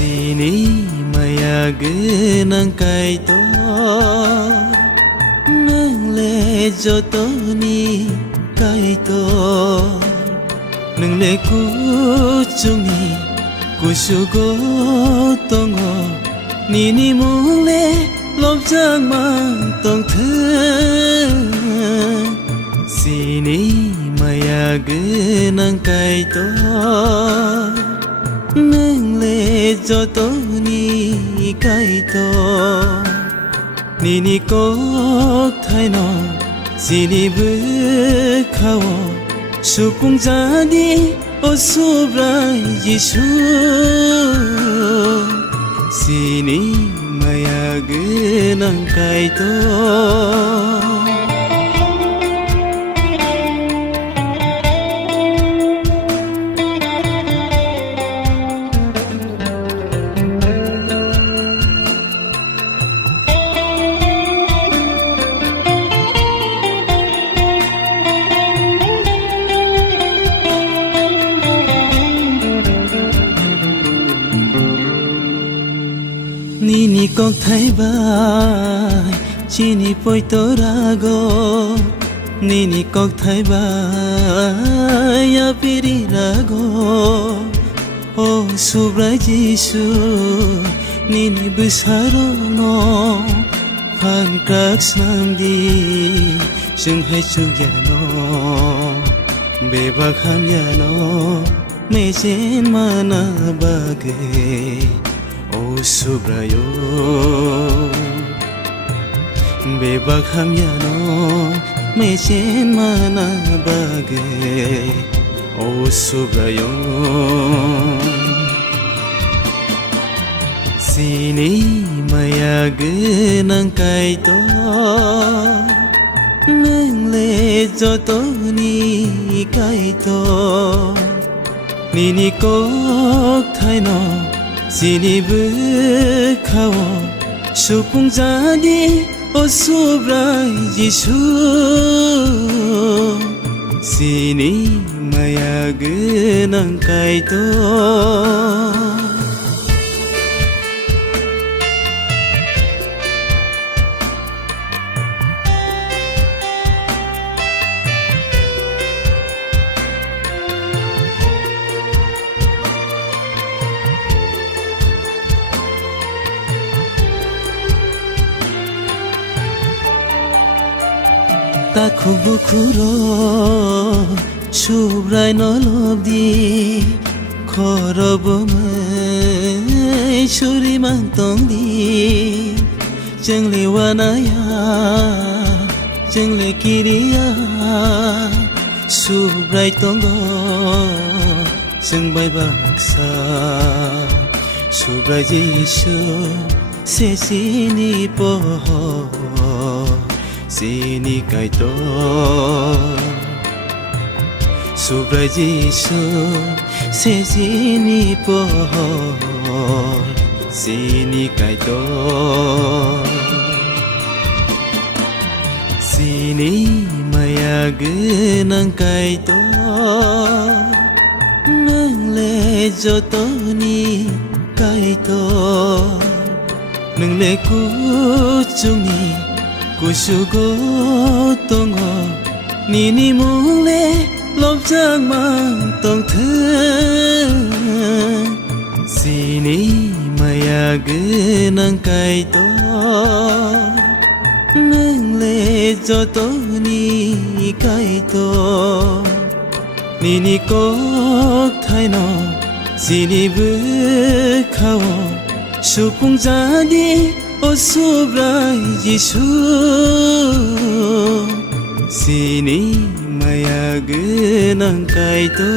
Sini maya genang kaito nang le joto ni kaito nang le kuchungi kusugo tongo nini mule lobjang mang tong thang Sini maya genang kaito nang le joto ni kaito nini kok thaino sini bu khao supung jani osubrai Yesu sini maya genang kaito Nini kok thai bai chini poi torago Nini kok thai bai ya piri rago O subrai Yesu Nini besaro no Phan krak sam di Sung hai chu ya no Beba kham ya no Me chen mana bagay O subrayo bebak hamyano me chen mana bagay O subrayo Sini maya genang kaito nang le joto ni kaito nini kok thaino Sini bu khao supung jani osubrai Yesu Sini maya genang kaito Ta khubu khuro subrai no lobdi khorobo mai churi mang tong di jeng le wanaya jeng le kiriya subrai tongo jeng bai baksa subrai Yesu se sini po Sini kaito Subrai Yesu Se sini pohon Sini kaito Sini maya genang kaito Nang le joto ni kaito Nang le kuchungi Kusugo tongo nini mule lobjang mang tong thang Sini maya genang kaito nang le joto ni kaito nini kok thaino sini bu khao supung jani O subrai Yesu Sini maya genang kaito